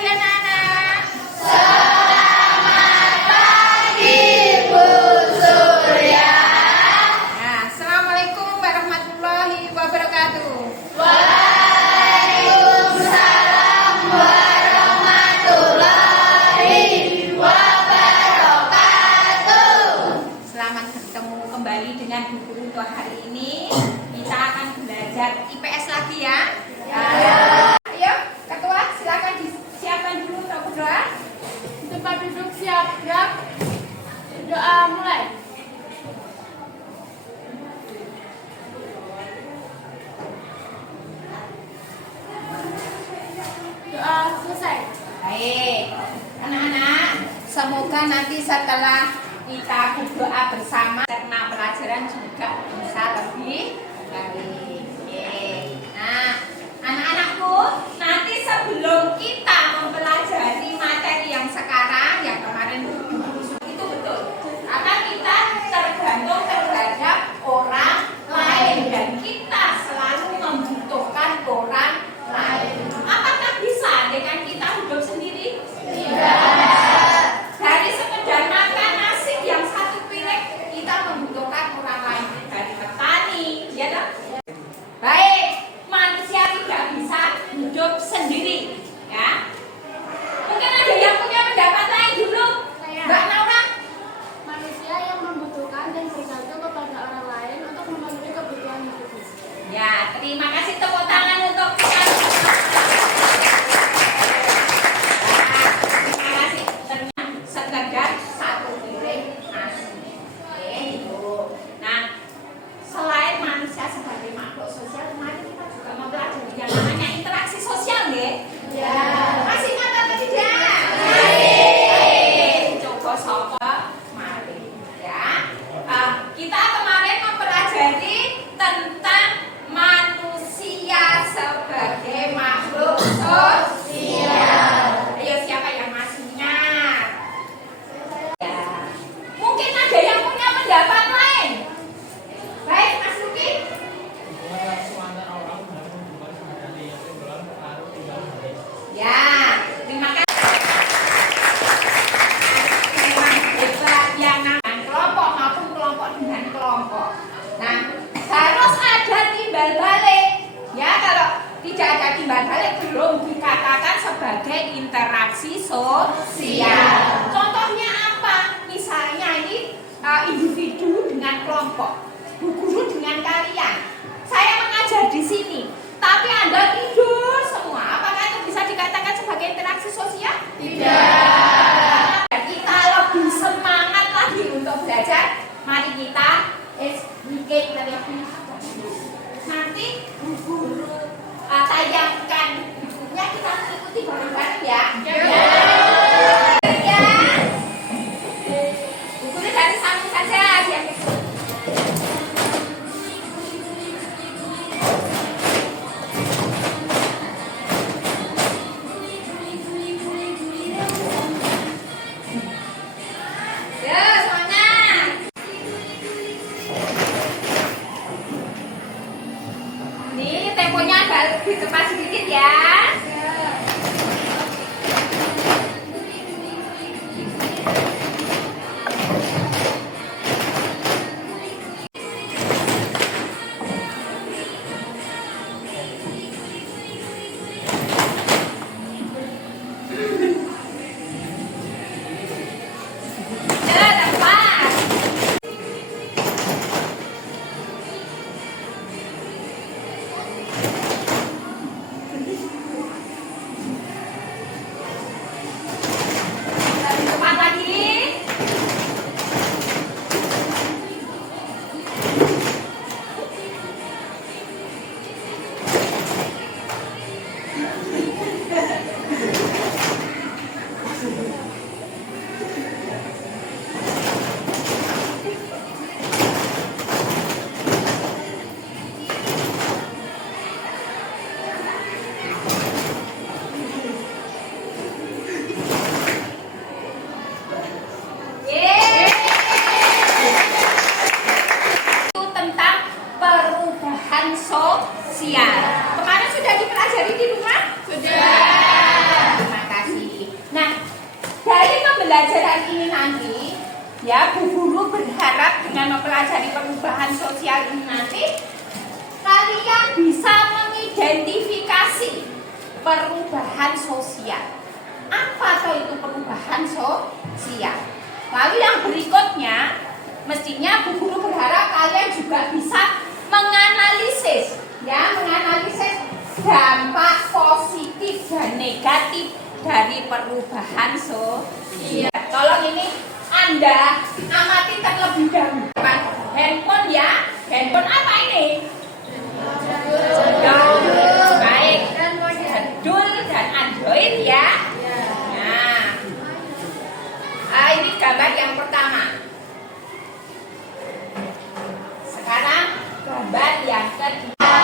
pagi anak-anak. Selamat pagi Bu Surya. Nah, Assalamualaikum warahmatullahi wabarakatuh. Waalaikumsalam warahmatullahi wabarakatuh. Selamat bertemu kembali dengan Bu Guru untuk hari ini. Kita akan belajar IPS lagi ya. Ayo, ketua silakan disiapkan dulu untuk berdoa. Tempat duduk siap, gerak. Doa mulai. Doa selesai. Baik, anak-anak, semoga nanti setelah kita berdoa bersama karena pelajaran juga bisa lebih baik. Oke. Nah, anak-anakku, nanti sebelum kita mempelajari materi yang sekarang, yang kemarin itu betul. Karena kita tergantung terhadap orang lain dan kita selalu membutuhkan orang lain. Apakah bisa dengan kita hidup sendiri? Tidak. Dari sekedar makan nasi yang satu piring, kita membutuhkan orang lain. Dari petani, ya toh? Baik, manusia tidak bisa hidup sendiri, ya. Mungkin ada yang punya pendapat lain dulu, Mbak Naura. Manusia yang membutuhkan dan bergantung kepada orang lain untuk memenuhi kebutuhan hidupnya. Ya, terima kasih, tepuk tangan untuk kita. Terima kasih. Sekedar satu piring nasi. Oke, Ibu. Nah, selain manusia sebagai makhluk sosial, mari kita juga mempelajari yang namanya interaksi sosial, nggih? Ya. Masih ingat atau tidak? Mari. Coba sapa? Mari. Ya. Kita kemarin mempelajari tentang manusia sebagai makhluk sosial. Ayo, siapa yang masih ingat? Ya. Mungkin ada yang punya pendapat lain. Baik, Mas Luki. Ya, terima kasih. Memang hebat yang dengan kelompok maupun kelompok dengan kelompok. Nah, harus ada timbal balik. Ya, kalau tidak ada timbal balik belum dikatakan sebagai interaksi sosial. Contohnya apa? Misalnya ini individu dengan kelompok, Bu Guru dengan kalian. Saya mengajar di sini, tapi Anda tidur semua. Apakah itu bisa dikatakan sebagai interaksi sosial? Tidak. Kita lebih semangat lagi untuk belajar. Mari kita bikin lebih. Nanti Bu Guru tayangkan bukunya, kita mengikuti bareng-bareng ya. Ya. Bu Guru dari samping saja biar pembelajaran ini nanti, ya Bu Guru berharap dengan mempelajari perubahan sosial ini nanti, kalian bisa mengidentifikasi perubahan sosial. Apa toh itu perubahan sosial? Lalu yang berikutnya, mestinya Bu Guru berharap kalian juga bisa menganalisis, ya, menganalisis dampak positif dan negatif dari perubahan sosial. Tolong ini Anda amati terlebih dahulu. Handphone ya, handphone apa ini? Baik, Jadul dan Android ya. Nah, ini gambar yang pertama. Sekarang gambar yang kedua.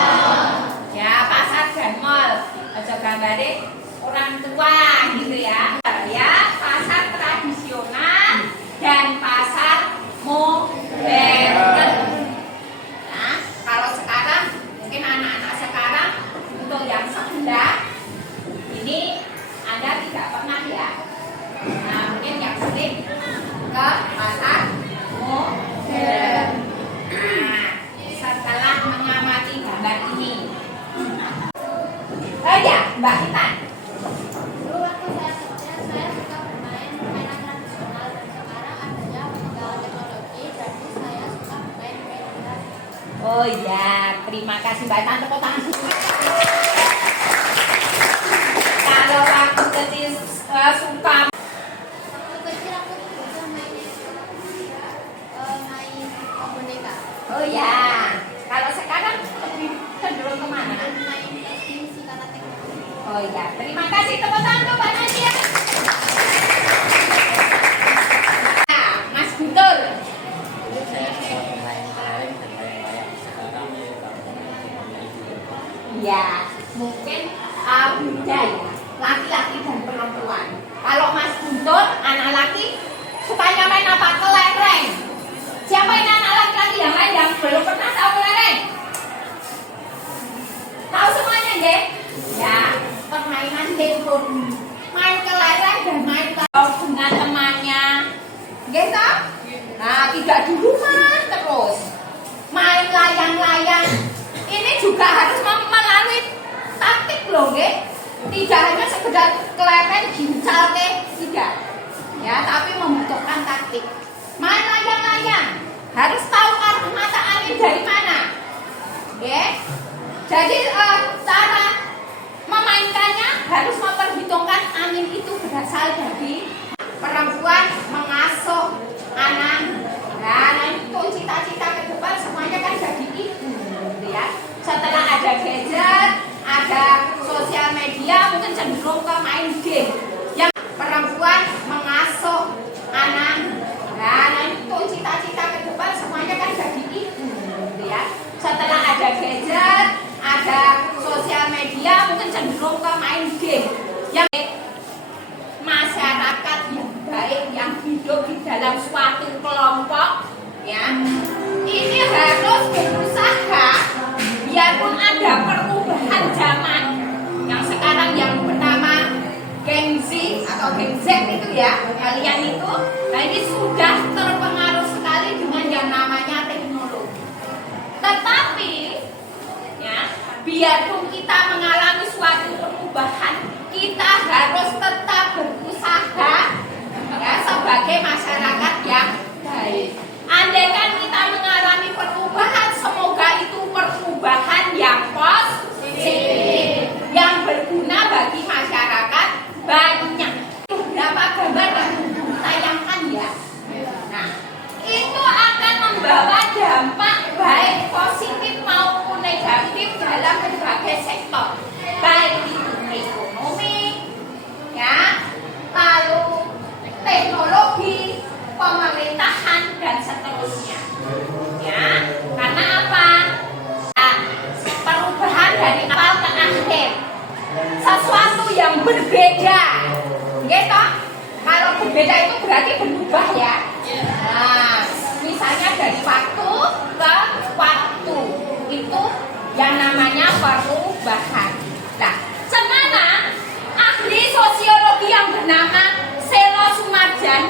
Ya, pasar dan mall. Aja gambarnya orang tua gitu ya. Ya, pasar tradisional dan pasar modern. Nah, kalau sekarang mungkin anak-anak sekarang untuk yang sebelah ini Anda tidak pernah ya. Nah, mungkin yang sering ke pasar modern. Nah, setelah mengamati gambar ini, oh ya, Mbak Intan. Dulu waktu saya kecil, saya suka bermain permainan tradisional dan sekarang adanya perkembangan teknologi, jadi saya suka bermain mainan. Oh ya, terima kasih Mbak Intan. Tepuk tangan dulu. Kalau waktu kecil suka. Waktu kecil aku biasa main boneka. Oh ya, kalau sekarang lebih cenderung kemana? Main misi karate. Oh ya, terima kasih, tepuk tangan untuk Mbak Nadia. Nah, Mas Guntur. Dulu saya suka bermain kelereng dan layang-layang. Sekarang ya Ya, mungkin beda ya, laki-laki dan perempuan. Kalau Mas Guntur, anak laki, sukanya main apa? Kelereng. Siapa ini anak laki-laki yang lain yang belum pernah tahu kelereng? Tahu semuanya, nggih? Ya, permainan handphone. Main kelereng dan main dengan temannya. Nggih toh? Nah, tidak di rumah terus. Main layang-layang. Ini juga harus melalui taktik loh, nggih. Tidak hanya sekedar kelereng gincal tidak. Ya, tapi membutuhkan taktik. Main layang-layang harus tahu arah mata angin dari mana. Nggih. Jadi cara memainkannya harus memperhitungkan angin itu berasal dari perempuan mengasuh anak. Nah, itu cita-cita ke depan semuanya kan jadi ibu, gitu ya. Setelah ada gadget, ada sosial media, mungkin cenderung ke main game. Yang perempuan mengasuh anak. Nah, itu cita-cita ke depan semuanya kan jadi ibu, gitu ya. Setelah ada gadget, ada sosial media, mungkin cenderung ke main game. Yang masyarakat yang baik, yang hidup di dalam suatu kelompok, ya, ini harus berusaha biarpun ada perubahan zaman yang sekarang yang bernama Gen Z atau Gen Z itu ya, kalian itu, nah ini sudah terpengaruh sekali dengan yang namanya teknologi. Tetapi, ya, biarpun kita mengalami suatu perubahan, kita harus tetap berusaha, ya, sebagai masyarakat yang baik. Andaikan kita mengalami perubahan, semoga itu perubahan yang positif, yang berguna bagi masyarakat banyak. Beberapa gambar yang ditayangkan ya. Nah, itu akan membawa dampak baik positif maupun negatif dalam berbagai sektor, baik itu ekonomi, ya, lalu teknologi, pemerintahan dan seterusnya. Ya, karena apa? Nah, perubahan dari awal ke akhir, sesuatu yang berbeda, gitu. Kalau berbeda itu berarti berubah ya. Nah, misalnya dari waktu ke waktu itu yang namanya perubahan. Nah, semana ahli sosiologi yang bernama Selo Sumardjani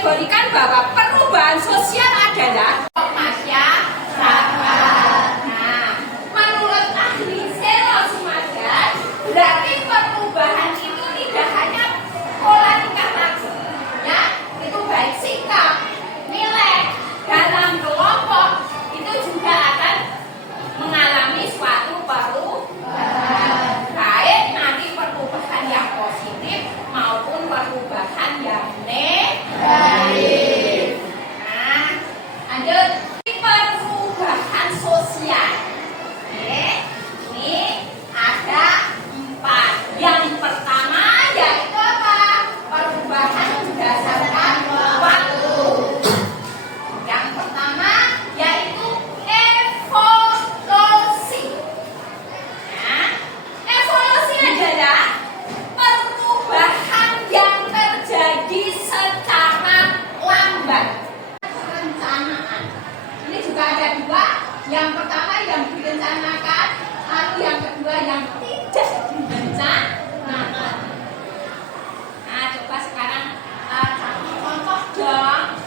mengkategorikan bahwa perubahan sosial adalah masyarakat. Nah, menurut ahli Zero Sumadad, berarti perubahan itu tidak hanya pola tingkah laku, ya, itu baik sikap, nilai dalam kelompok itu juga akan mengalami suatu perubahan, baik nanti perubahan yang positif maupun perubahan yang negatif. Nah, lanjut perubahan sosial. Oke, ini ada 4. Yang pertama yaitu apa? Perubahan berdasarkan waktu. Yang pertama yaitu evolusi. Nah, evolusi adalah perubahan yang terjadi secara lambat. Perencanaan. Ini juga ada 2. Yang pertama yang direncanakan, lalu yang kedua yang tidak direncanakan. Nah, coba sekarang kasih contoh dong.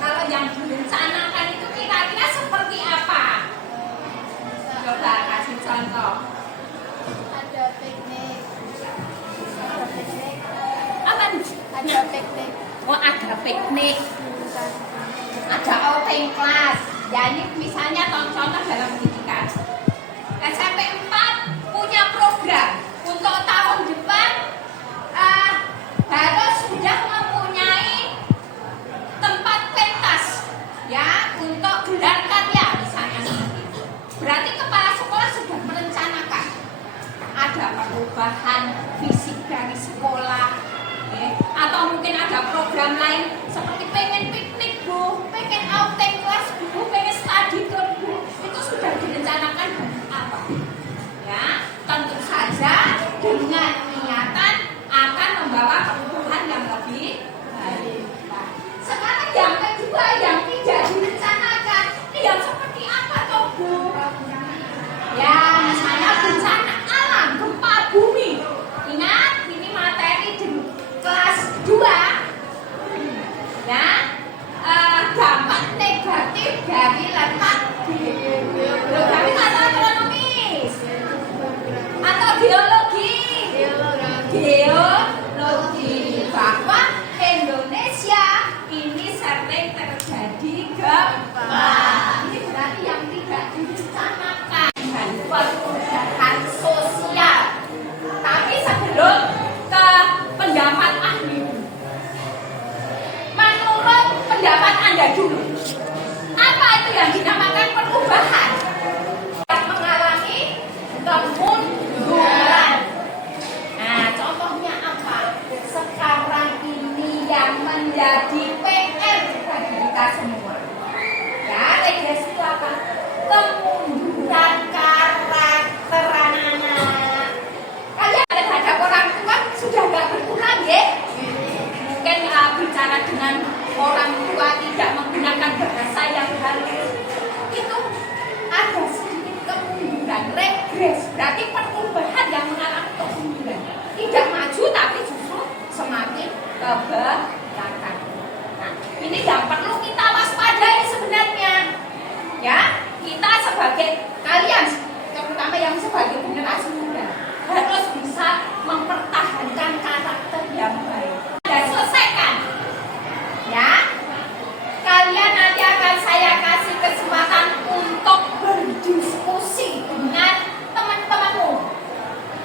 Kalau yang direncanakan itu kira-kira seperti apa? Coba kasih contoh. Ada piknik. Ada piknik. Apa? Ada piknik. Oh, ada piknik. Ada outing kelas. Ya, ini misalnya contoh dalam pendidikan. SMP 4 punya program untuk tahun depan harus sudah mempunyai tempat pentas, ya, untuk gelar karya misalnya seperti itu. Berarti kepala sekolah sudah merencanakan ada perubahan fisik dari sekolah, ya, atau mungkin ada program lain seperti pengen piknik Bu, pengen outing kelas Bu, pengen study tour Bu, itu sudah direncanakan apa? Ya, tentu saja dengan niatan akan membawa perubahan yang lebih baik. Nah, sekarang yang kedua yang tidak direncanakan, ini yang seperti apa toh Bu? Ya, misalnya bencana alam, gempa bumi. Ingat, ini materi di kelas 2. Ya, dampak negatif dari letak geografi atau ekonomis atau geologi. Geologi bahwa Indonesia ini sering terjadi gempa. Ini berarti yang tidak direncanakan dan perubahan sosial. Tapi sebelum ke pendapat ahli, menurut pendapat Anda dulu, apa itu yang dinamakan perubahan? Yang mengalami kemunduran. Nah, contohnya apa? Sekarang ini yang menjadi PR bagi kita semua. Ya, regresi itu apa? Kemunduran karakter anak-anak. Kalian terhadap orang tua sudah nggak berkurang, ya? Mungkin bicara dengan orang tua tidak menggunakan bahasa yang halus, itu ada sedikit kemunduran, regres. Berarti perubahan yang mengalami kemunduran, tidak maju tapi justru semakin ke belakang. Nah, ini yang perlu kita waspadai sebenarnya. Ya, kita sebagai kalian, terutama yang sebagai generasi muda, harus bisa mempertahankan karakter yang baik dan selesaikan. Ya, kalian nanti akan saya kasih kesempatan untuk berdiskusi dengan teman-temanmu.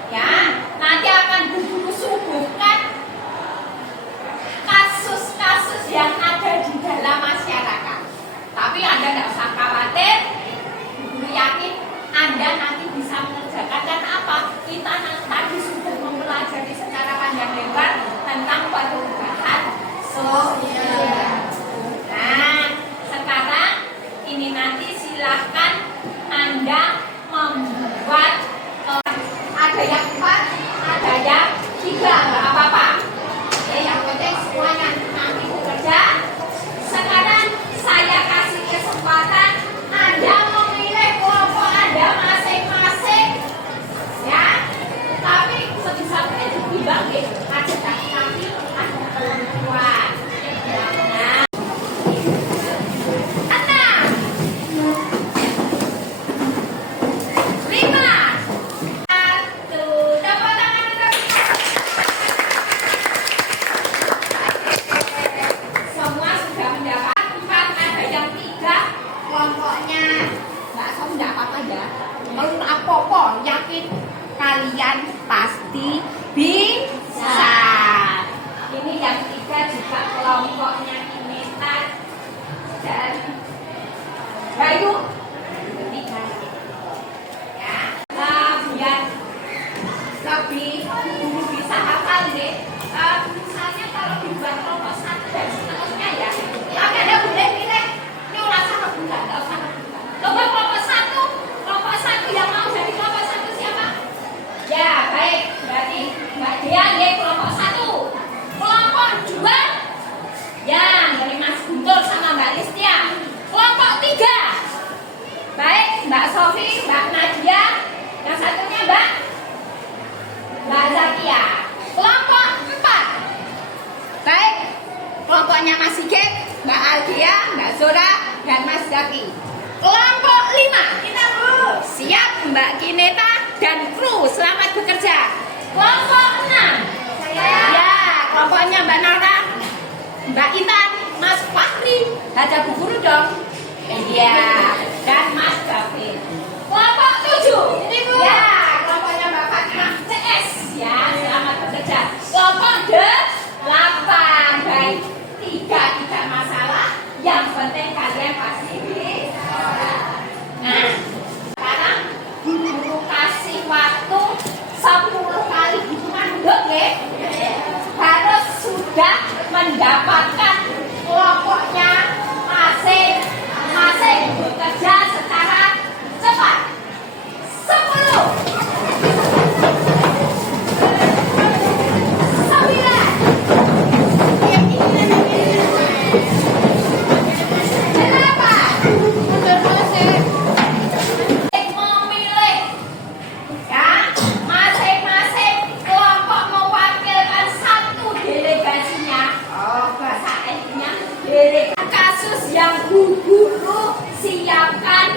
Ya, nanti akan disuguhkan kasus-kasus yang ada di dalam masyarakat. Tapi Anda tidak usah khawatir, Ibu yakin Anda nanti bisa mengerjakan. Karena apa? Kita tadi sudah mempelajari secara panjang lebar tentang perubahan sosial. Nah, sekarang ini nanti silahkan Anda membuat ada yang 4, ada yang 3, nggak apa-apa. Ya, yang penting semuanya nanti bekerja. Sekarang saya kasih kesempatan Anda memilih kelompok Anda masing-masing, ya. Tapi sebisa mungkin dibagi, ada kaki-kaki, ada perempuan. Ya, guru bisa hafal deh. Misalnya kalau dibuat kelompok 1 dan seterusnya ya. Tapi ada boleh pilih. Ini ulang sama bukan, nggak usah rebutan. Coba kelompok satu yang mau jadi kelompok 1 siapa? Ya baik, berarti Mbak Dea ya kelompok 1. Kelompok 2 ya dari Mas Guntur sama Mbak Listia. Kelompok 3 baik Mbak Sofi, Mbak Nadia, yang satunya Mbak Zakia. Kelompok 4 baik kelompoknya Mas Sigit, Mbak Aldia, Mbak Zora, dan Mas Zaki. Kelompok 5 kita dulu siap Mbak Kineta dan kru selamat bekerja. Kelompok 6 ya kelompoknya Mbak Nara, Mbak Intan, Mas Fahri, ada Bu Guru dong. Iya, dan Mas David. Kelompok 7 ini Bu. Ya, kelompoknya Mbak Fatimah CS. Ya, selamat bekerja. Kelompok 8 baik. 3 tidak masalah. Yang penting kalian pasti bisa. Nah, sekarang Guru kasih waktu 10 kali hitungan dok ya. Harus sudah mendapatkan kelompoknya masing-masing bekerja secara cepat. 10 kasus yang Bu Guru siapkan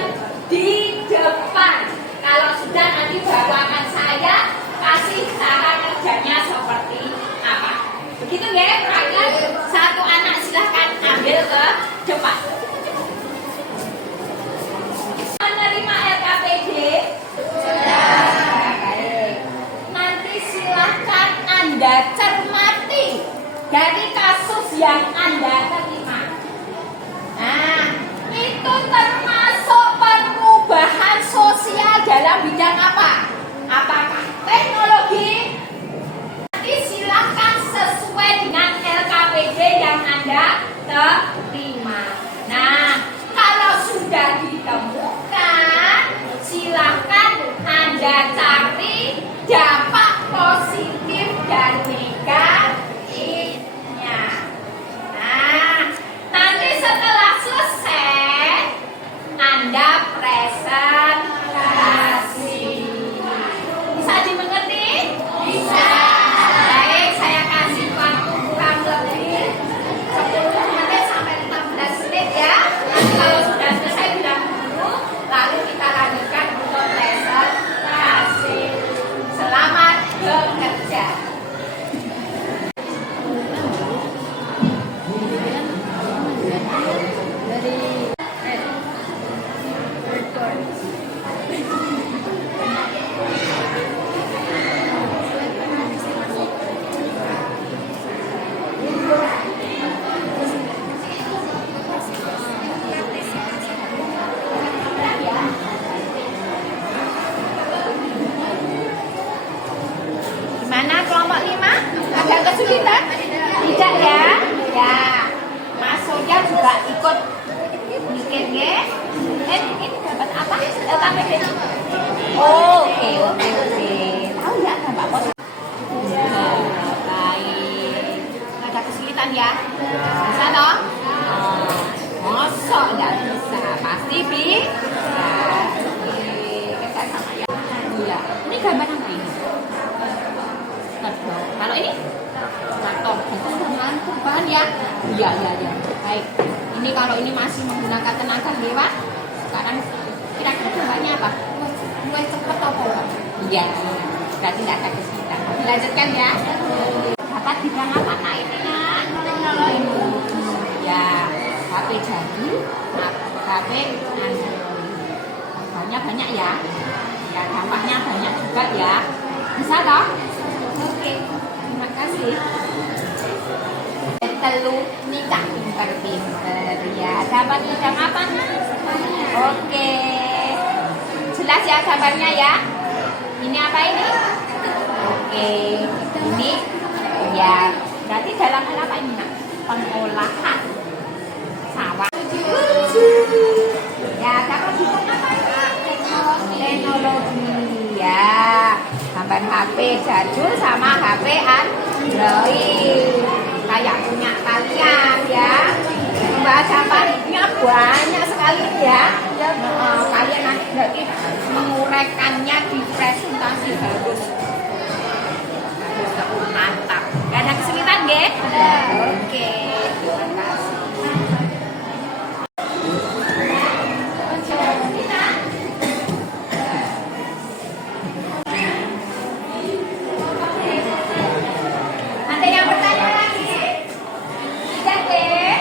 di depan. Kalau sudah nanti baru akan saya kasih cara kerjanya seperti apa. Begitu ya, perhatikan. Satu anak silahkan ambil ke depan. Menerima LKPD? Baik. Nanti silahkan Anda cermati dari kasus yang Anda terima. Nah, itu termasuk perubahan sosial dalam bidang apa? Apakah teknologi? Nanti silahkan sesuai dengan LKPD yang Anda terima. Nah, kalau sudah ditemukan, silahkan Anda cari dampak positif dan negatifnya. Nah, nanti setelah selesai, Anda presentasi. Bisa dimengerti? Bisa. Baik, saya kasih waktu kurang lebih 10 menit sampai 15 menit ya. Nanti kalau sudah selesai bilang dulu, lalu kita lanjutkan untuk presentasi. Selamat bekerja. Gimana kelompok 5? Ada kesulitan? Tidak ya? Ya. Mas Soja juga ikut bikin ya. Ini dapat apa? LKPD. Oh, oke. Tahu ya Bapak Bos? Baik. Ada kesulitan ya? Bisa dong? Mosok nggak bisa? Pasti bisa. Kita sama ya. Iya. Ini gambar apa ini? Kalau ini laptop itu dengan perubahan ya. Iya. Baik. Ini kalau ini masih menggunakan tenaga dewan, sekarang kira-kira gambarnya apa? Mulai cepat atau apa? Iya. Berarti tidak ada kesulitan. Dilanjutkan ya. Dapat bidang apa? Nah ini ya. Ya. HP jadi, HP banyak ya. Ya dampaknya banyak juga ya. Bisa toh? Oke, terima kasih. Telu nikah pinter-pinter ya. Dapat bidang apa? Oke. Jelas ya gambarnya ya. Ini apa ini? Oke, ini ya berarti dalam hal apa ini Nak? Pengolahan sawah. Ya, kalau kita apa teknologi ya, tambahan HP jadul sama HP Android kayak punya kalian ya. Membahas apa ini banyak sekali ya. Kalian nanti berarti menguraikannya di presentasi bagus. Mantap. Gak ada kesulitan, nggih? Oke, terima kasih. Ada yang bertanya lagi? Tidak, nggih?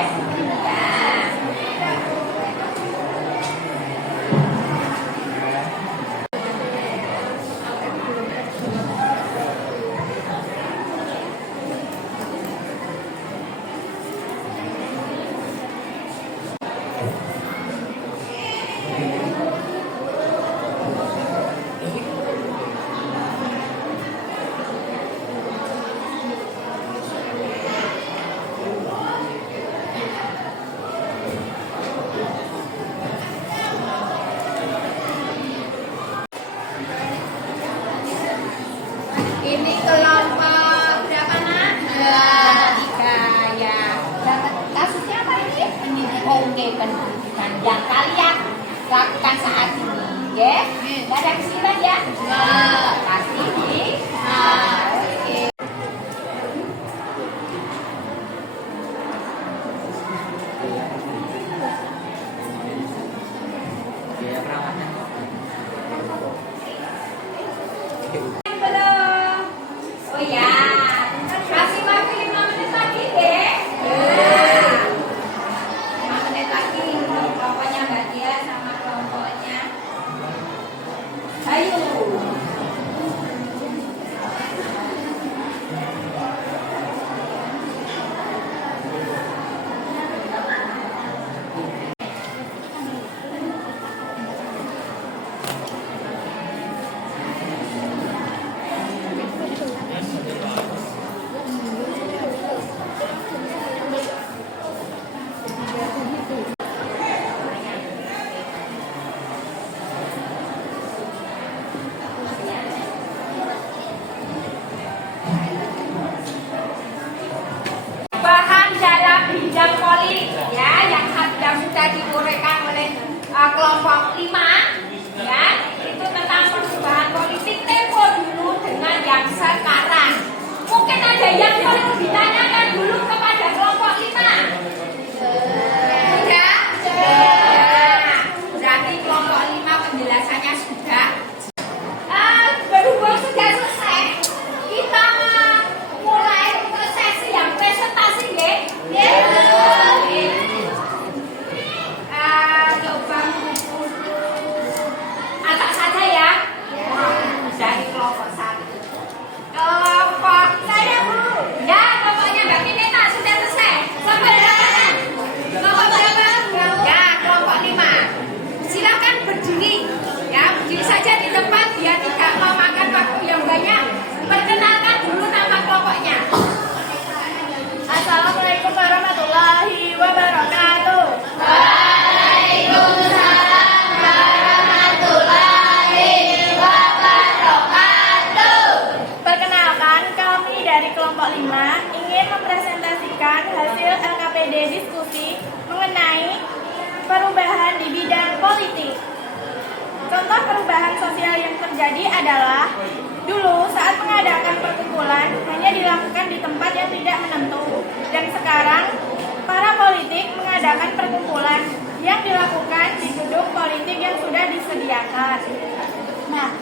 Ini kelompok berapa Nak? Tiga ya. Kasusnya apa ini? Oke, pendidikan yang kalian lakukan saat ini, ya? Gak ada kesulitan ya? Pasti bisa. Oke. Biaya perawatan. Belum. Oh ya, kasih waktu 5 menit lagi deh. 5 menit lagi kelompoknya Mbak Dia sama kelompoknya. Ayo. Bahan dalam bidang politik ya yang sudah diuraikan oleh kelompok 5 ya, itu tentang perubahan politik tempo dulu dengan yang sekarang. Mungkin ada yang perlu ditanyakan dulu kepada kelompok 5. Sudah? Berarti kelompok 5 penjelasannya sudah. Berhubung sudah selesai, kita mulai ke sesi yang presentasi, nggih? Coba angkat saja ya. Dari kelompok 1. Kelompok saya dulu. Ya, kelompoknya Mbak Pineta sudah selesai. Kelompok berapa? Kelompok berapa? Ya, kelompok 5. Silakan berdiri. Ya, berdiri saja di tempat biar tidak memakan waktu yang banyak. Perkenalkan dulu nama kelompoknya. Assalamualaikum warahmatullahi wabarakatuh. Waalaikumsalam warahmatullahi wabarakatuh. Perkenalkan, kami dari kelompok 5 ingin mempresentasikan hasil LKPD diskusi mengenai perubahan di bidang politik. Contoh perubahan sosial yang terjadi adalah dulu saat mengadakan perkumpulan hanya dilakukan di tempat yang tidak menentu, dan sekarang para politik mengadakan perkumpulan yang dilakukan di gedung politik yang sudah disediakan. Nah,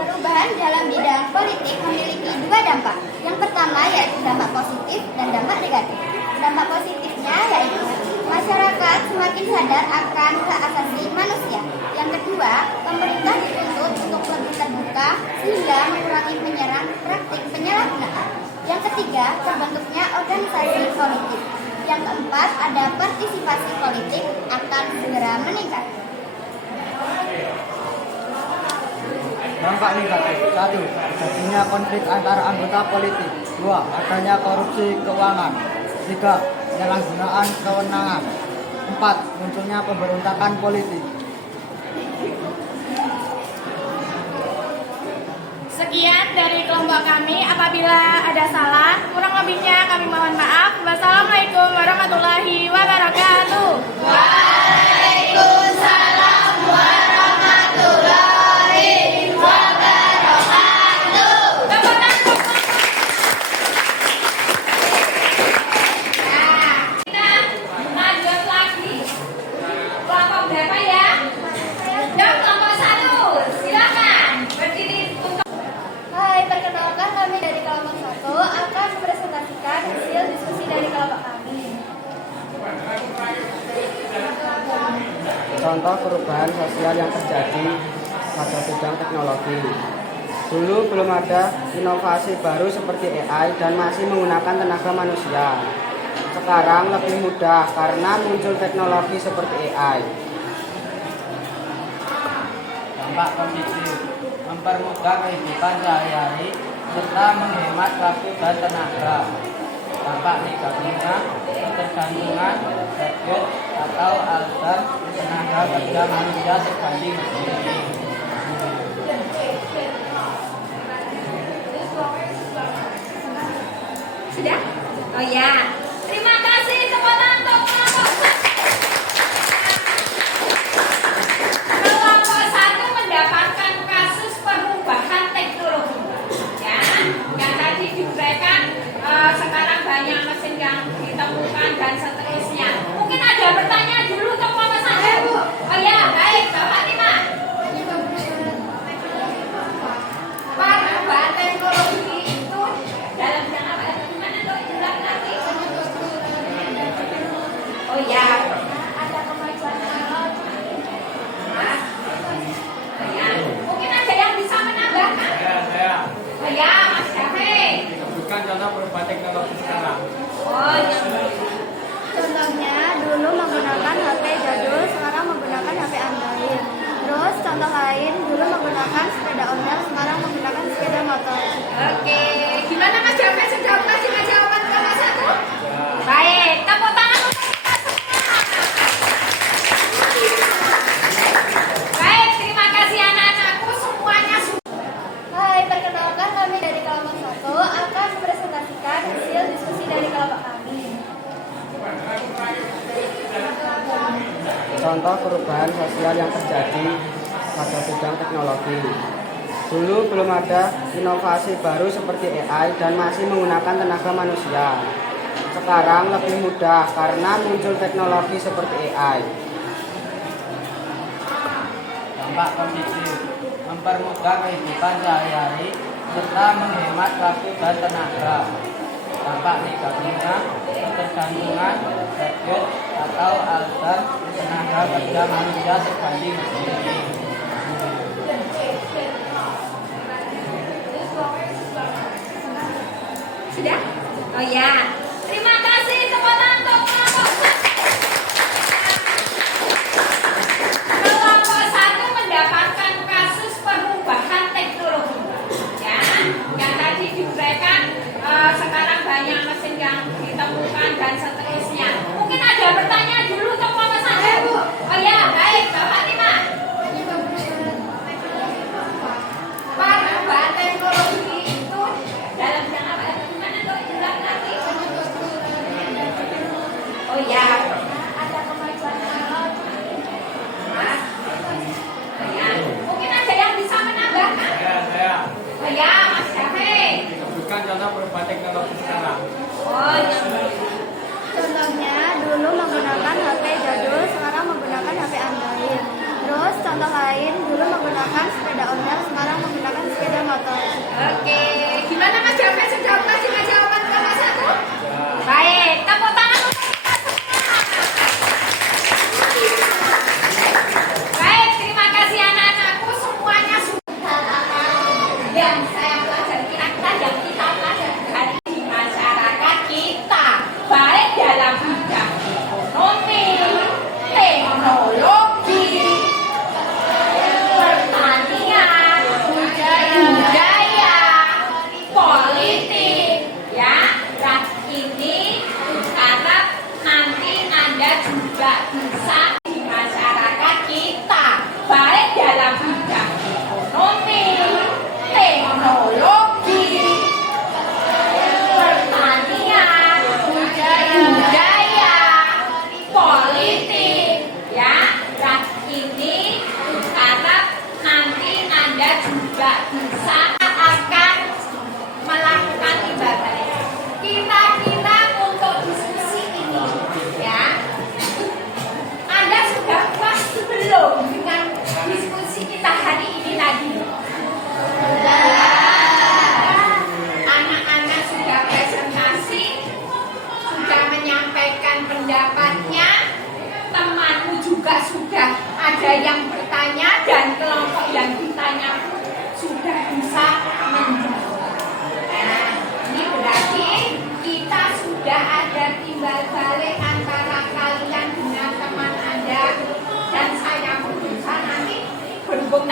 perubahan dalam bidang politik memiliki dua dampak. Yang pertama yaitu dampak positif dan dampak negatif. Dampak positifnya yaitu masyarakat semakin sadar akan hak asasi manusia. Yang kedua, pemerintah dituntut untuk lebih terbuka sehingga mengurangi menyerang praktik penyalahgunaan. Yang ketiga, terbentuknya organisasi politik. Yang keempat, ada partisipasi politik akan segera meningkat. Dampak negatif. 1. Terjadinya konflik antara anggota politik. 2. Adanya korupsi keuangan. 3. Penyalahgunaan kewenangan. 4. Munculnya pemberontakan politik. Sekian dari kelompok kami. Apabila ada salah, kurang lebihnya kami mohon maaf. Wassalamualaikum warahmatullahi wabarakatuh. Waalaikumsalam warahmatullahi wabarakatuh. Nah, kita lanjut lagi. Kelompok berapa ya? Yang kelompok 1. Silakan berdiri untuk. Hai, perkenalkan kami dari kelompok 1 akan mempresentasikan hasil diskusi dari kelompok kami. Contoh perubahan sosial yang terjadi pada bidang teknologi. Dulu belum ada inovasi baru seperti AI dan masih menggunakan tenaga manusia. Sekarang lebih mudah karena muncul teknologi seperti AI. Dampak positif, mempermudah kehidupan sehari-hari serta menghemat waktu dan tenaga. Dampak negatifnya, ketergantungan, gadget atau alat tenaga kerja manusia terbanding mesin. Sudah? Oh ya. Terima kasih tepuk tangan untuk kelompok 1. Kelompok 1 mendapatkan kasus perubahan teknologi. Ya, yang tadi diuraikan sekarang banyak mesin yang ditemukan dan seterusnya. Mungkin ada pertanyaan dulu untuk kelompok 1. Oh ya, baik, Mbak Fatimah. Perubahan teknologi itu dalam jangka gimana tuh? Jelas nanti. Oh ya. Ada kemajuan teknologi. Oh ya. Mungkin ada yang bisa menambahkan? Saya Oh ya, Mas Syafri. bukan contoh perubahan teknologi sekarang. Oh ya. Contohnya dulu menggunakan HP jadul, sekarang menggunakan HP Android. Terus contoh lain, dulu menggunakan sepeda ondel, sekarang menggunakan sepeda motor. Oke, gimana Mas Syafri sudah menerima jawaban kelompok 1? Baik, tepuk tangan untuk kita semua. Baik, terima kasih anak-anakku semuanya sudah. Hai, perkenalkan kami dari kelompok 1 akan mempresentasikan hasil diskusi dari kelompok kami. Contoh perubahan sosial yang terjadi pada bidang teknologi. Dulu belum ada inovasi baru seperti AI dan masih menggunakan tenaga manusia. Sekarang lebih mudah karena muncul teknologi seperti AI. Dampak positif, mempermudah kehidupan sehari-hari serta menghemat waktu dan tenaga. Dampak negatifnya, ketergantungan, gadget atau alat tenaga kerja manusia terbanding mesin. Sudah? Oh ya. Terima kasih tepuk tangan untuk kelompok 1. Kelompok 1 mendapatkan kasus perubahan teknologi. Ya, yang tadi diuraikan sekarang banyak mesin yang ditemukan dan seterusnya. Mungkin ada pertanyaan dulu untuk kelompok 1. Oh ya, baik, Mbak Fatimah. Perubahan teknologi itu dalam jangka gimana tuh? Jelas nanti. Oh ya. Ada kemajuan teknologi. Oh ya. Mungkin ada yang bisa menambahkan? Saya Oh ya, Mas Syafri. bukan contoh perubahan teknologi sekarang. Oh ya. Contohnya dulu menggunakan HP jadul, sekarang menggunakan HP Android. Terus contoh lain, dulu menggunakan sepeda ondel, sekarang menggunakan sepeda motor. Oke, gimana Mas Syafri sudah menerima jawaban kelompok 1? Baik, tepuk tangan untuk kita semua. Baik, terima kasih anak-anakku semuanya sudah. Yang saya pelajari kira-kira yang kita pelajari hari ini di masyarakat kita, baik dalam bidang ekonomi, teknologi, pertanian,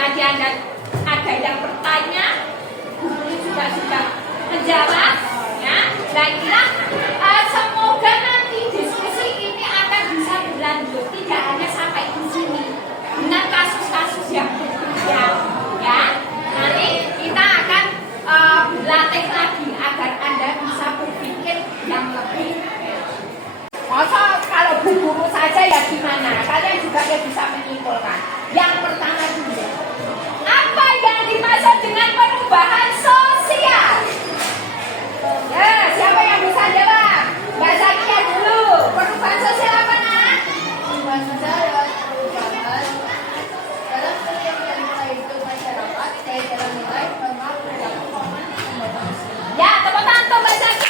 tadi ada yang bertanya, guru juga sudah menjawab, ya. Baiklah, semoga nanti diskusi ini akan bisa berlanjut, tidak hanya sampai di sini dengan kasus-kasus yang berbeda, ya. Nanti kita akan berlatih lagi agar Anda bisa berpikir yang lebih. Masa kalau bu guru saja ya gimana? Kalian juga ya bisa menyimpulkan. Yang pertama dulu, apa yang dimaksud dengan perubahan sosial? Ya, siapa yang bisa jawab? Mbak Zakia dulu. Perubahan sosial apa, Nak? Perubahan sosial adalah perubahan dalam setiap nilai hidup masyarakat, baik dalam nilai, norma, perilaku, maupun pembatas. Ya, tepuk tangan untuk Mbak Zakia.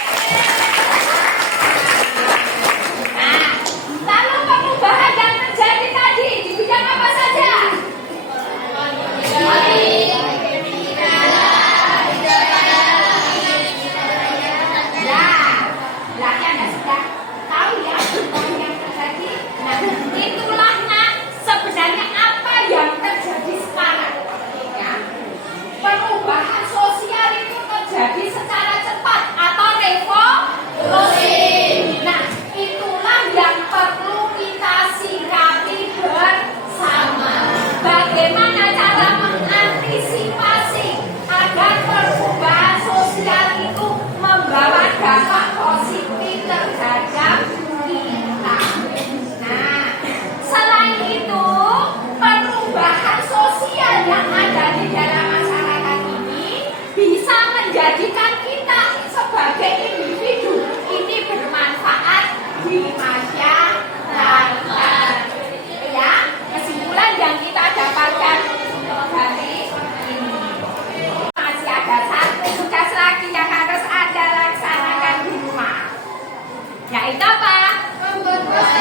Nah, lalu perubahan yang terjadi tadi di bidang apa saja? Berarti Anda sudah tahu ya perubahan yang terjadi. Nah, itulah sebenarnya apa yang terjadi sekarang. Ya. Perubahan sosial itu terjadi secara cepat atau revolusi. Nah, itulah yang perlu kita sikapi bersama. Bagaimana cara mengantisipasi agar perubahan sosial itu membawa dampak positif terhadap kita. Nah, selain itu, perubahan sosial yang ada di dalam masyarakat ini bisa menjadikan kita sebagai individu ini bermanfaat di masyarakat. Ya, kesimpulan yang kita dapatkan dari ini. Masih ada satu tugas lagi yang harus Anda laksanakan di rumah. Yaitu apa?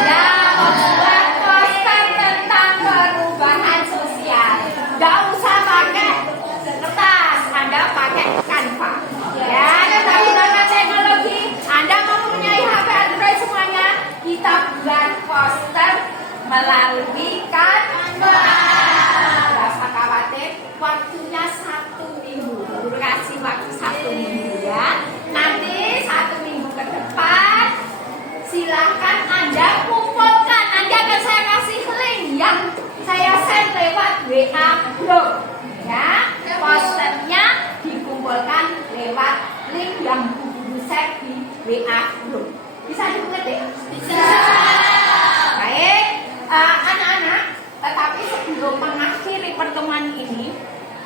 Ya, membuat poster tentang perubahan sosial. Gak usah pakai kertas, Anda pakai Canva. Ya, dengan menggunakan teknologi, Anda mempunyai HP Android semuanya. Kita buat poster melalui Canva. Gak usah khawatir, waktunya 1 minggu. Guru kasih waktu 1 minggu ya. Nanti 1 minggu ke depan, silahkan Anda kumpulkan. Nanti akan saya kasih link yang saya send lewat WA group. Ya, posternya dikumpulkan lewat link yang guru share di WA group. Bisa dimengerti? Bisa. Baik, anak-anak. Tetapi sebelum mengakhiri pertemuan ini,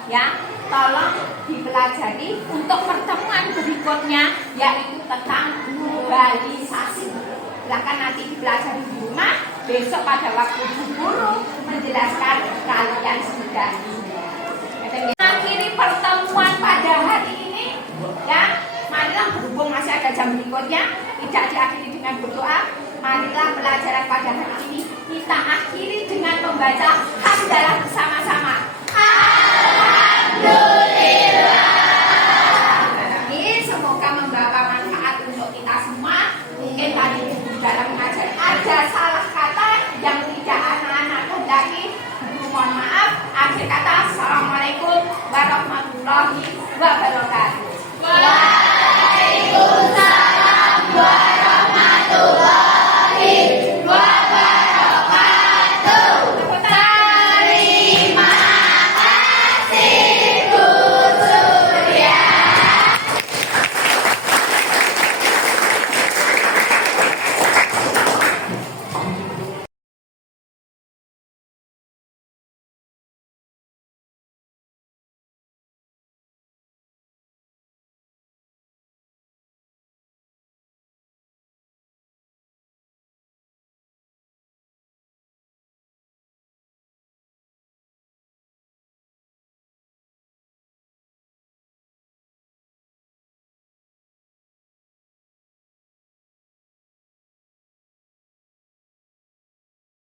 ya, tolong dipelajari untuk pertemuan berikutnya, yaitu tentang globalisasi. Silakan nanti dipelajari di rumah. Besok pada waktu guru menjelaskan kalian sudah akhiri pertemuan pada hari ini, ya. Marilah berhubung masih ada jam berikutnya, tidak diakhiri dengan berdoa. Marilah pelajaran pada hari ini kita akhiri dengan membaca hamdalah bersama-sama.